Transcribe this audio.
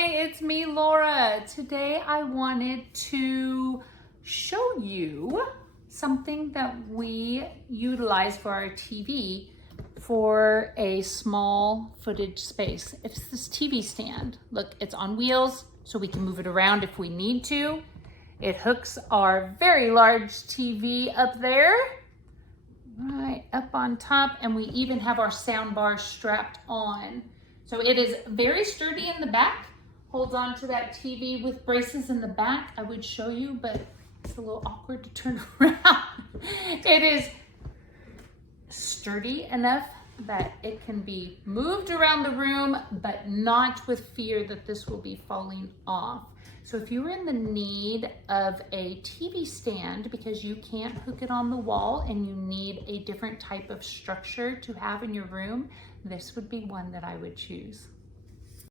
Hi, it's me, Laura. Today I wanted to show you something that we utilize for our TV for a small footage space. It's this TV stand. Look, it's on wheels, so we can move it around if we need to. It hooks our very large TV up there, right up on top, and we even have our sound bar strapped on. So it is very sturdy in the back, holds on to that TV with braces in the back. I would show you, but it's a little awkward to turn around. It is sturdy enough that it can be moved around the room, but not with fear that this will be falling off. So if you were in the need of a TV stand because you can't hook it on the wall and you need a different type of structure to have in your room, this would be one that I would choose.